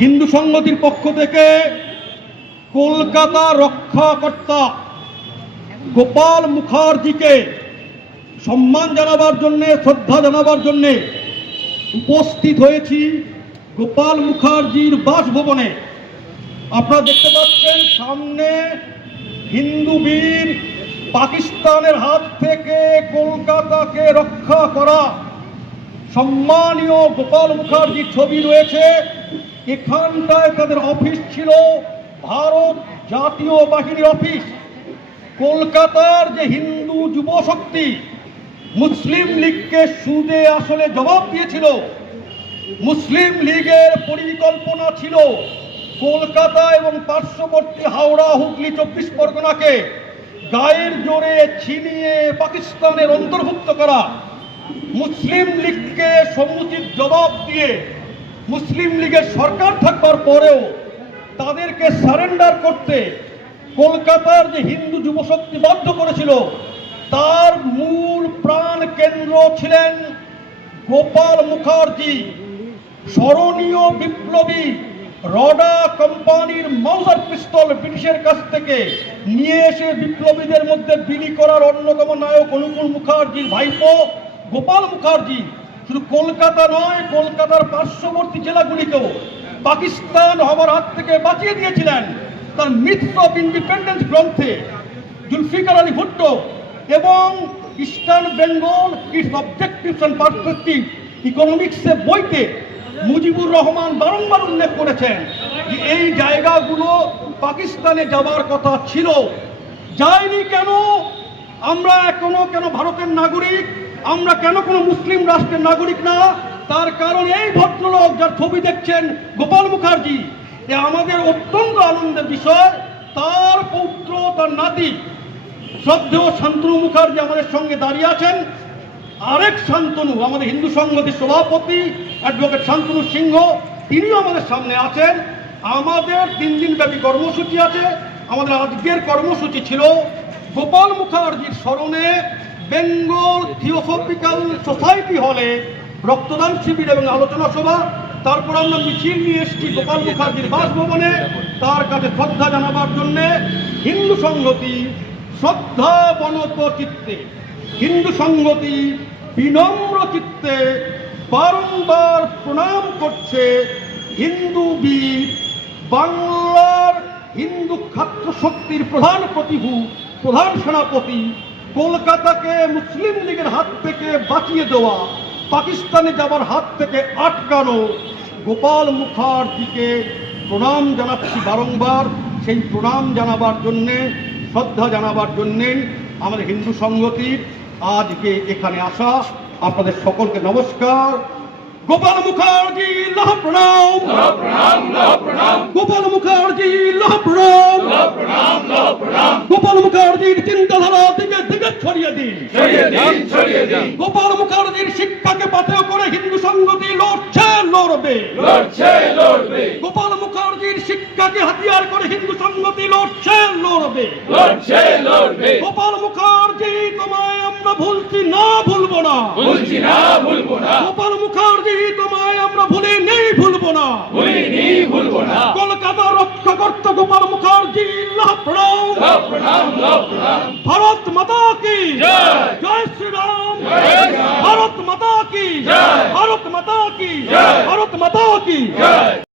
হিন্দু সংগতির পক্ষ থেকে কলকাতা রক্ষাকর্তা গোপাল মুখার্জিকে সম্মান জানাবার জন্যে, শ্রদ্ধা জানাবার জন্যে উপস্থিত হয়েছি গোপাল মুখার্জির বাসভবনে। আপনারা দেখতে পাচ্ছেন সামনে হিন্দু বীর, পাকিস্তানের হাত থেকে কলকাতাকে রক্ষা করা সম্মানীয় গোপাল মুখার্জির ছবি রয়েছে। এখানটায় তাদের অফিস ছিল, ভারত জাতীয় বাহিনীর অফিস। কলকাতার যে হিন্দু যুব শক্তি মুসলিম লীগকে সুদে আসলে জবাব দিয়েছিল, মুসলিম লীগের পরিকল্পনা ছিল কলকাতা এবং পার্শ্ববর্তী হাওড়া, হুগলি, 24 পরগনাকে গায়ের জোরে ছিনিয়ে পাকিস্তানের অন্তর্ভুক্ত করা। মুসলিম লীগকে সমুচিত জবাব দিয়ে মুসলিম লীগের সরকার থাকবার পরেও তাদেরকে সারেন্ডার করতে কলকাতার যে হিন্দু যুবশক্তি বাধ্য করেছিল, তার মূল প্রাণ কেন্দ্র ছিলেন গোপাল মুখার্জি, স্মরণীয় বিপ্লবী। রডা কোম্পানির মাউজার পিস্তল ব্রিটিশের কাছ থেকে নিয়ে এসে বিপ্লবীদের মধ্যে বিলি করার অন্যতম নায়ক অনুকূল মুখার্জির ভাইপো গোপাল মুখার্জি শুধু কলকাতা নয়, কলকাতার পার্শ্ববর্তী জেলাগুলিকেও পাকিস্তান হবার হাত থেকে বাঁচিয়ে দিয়েছিলেন। তার মিথস অফ ইন্ডিপেন্ডেন্স গ্রন্থে জুলফিকার আলী ভুট্টো এবং eastern Bengal it's objectives and perspective ইকোনমিক্সে বইতে মুজিবুর রহমান বারংবার উল্লেখ করেছেন যে এই জায়গাগুলো পাকিস্তানে যাবার কথা ছিল, যায়নি কেন? আমরা এখনো কেন ভারতের নাগরিক? আমরা কেন কোনো মুসলিম রাষ্ট্রের নাগরিক না? তার কারণ এই ভদ্রলোক যার ছবি দেখছেন গোপাল মুখার্জি, এ আমাদের অত্যন্ত আনন্দের বিষয়। তার পৌত্র, তার নাতি শ্রদ্ধেয় শান্তনু মুখার্জি আমাদের সঙ্গে দাঁড়িয়ে আছেন। আরেক শান্তনু, আমাদের হিন্দু সংগতির সভাপতি অ্যাডভোকেট শান্তনু সিংহ, তিনিও আমাদের সামনে আছেন। আমাদের 3 দিন ব্যাপী কর্মসূচি আছে। আমাদের আজকের কর্মসূচি ছিল গোপাল মুখার্জির স্মরণে বেঙ্গল থিওসফিক্যাল সোসাইটি হলে রক্তদান শিবির এবং আলোচনা সভা। তারপর আমরা মিছিল নিয়ে এসেছি গোপাল মুখার্জির বাসভবনে তার কাছে শ্রদ্ধা জানাবার জন্যে। হিন্দু সংগতি শ্রদ্ধাবনত চিত্তে, হিন্দু সংগতি বিনম্র চিত্তে বারংবার প্রণাম করছে হিন্দু বীর, বাংলার হিন্দু ছাত্র শক্তির প্রধান প্রতিভূ, প্রধান সেনাপতি, কলকাতাকে মুসলিম লীগের হাত থেকে বাঁচিয়ে দেওয়া, পাকিস্তানে যাবার হাত থেকে আটকানো গোপাল মুখার্জিকে প্রণাম জানাচ্ছি বারংবার। সেই প্রণাম জানাবার জন্যে, শ্রদ্ধা জানাবার জন্যেই আমাদের হিন্দু সংগতির আজকে এখানে আসা। আপনাদের সকলকে নমস্কার। গোপাল মুখার্জি লাহ প্রণাম, গোপাল মুখার্জি লাহ প্রণাম, গোপাল মুখার্জির চিন্তাধারা দিকে দিকে ছড়িয়ে দিন। গোপাল মুখার্জির শিক্ষাকে পাথেয় করে হিন্দু সংগতি লড়ছে, লড়বে। গোপাল মুখার্জির শিক্ষাকে হাতিয়ার করে হিন্দু সংগতি লড়ছে, লড়বে। গোপাল মুখার্জি তোমায় আমরা ভুলছি না, ভুলবো না। গোপাল মুখার্জি তোমায় আমরা ভুলিনি, ভুলবো না। কলকাতা রক্ষাকর্তা গোপাল মুখার্জি লাহ প্রণাম। ভারত মাতা কি জয়, শ্রীরাম। ভারত মাতা কি, ভারত মাতা কি, ভারত মাতা কি।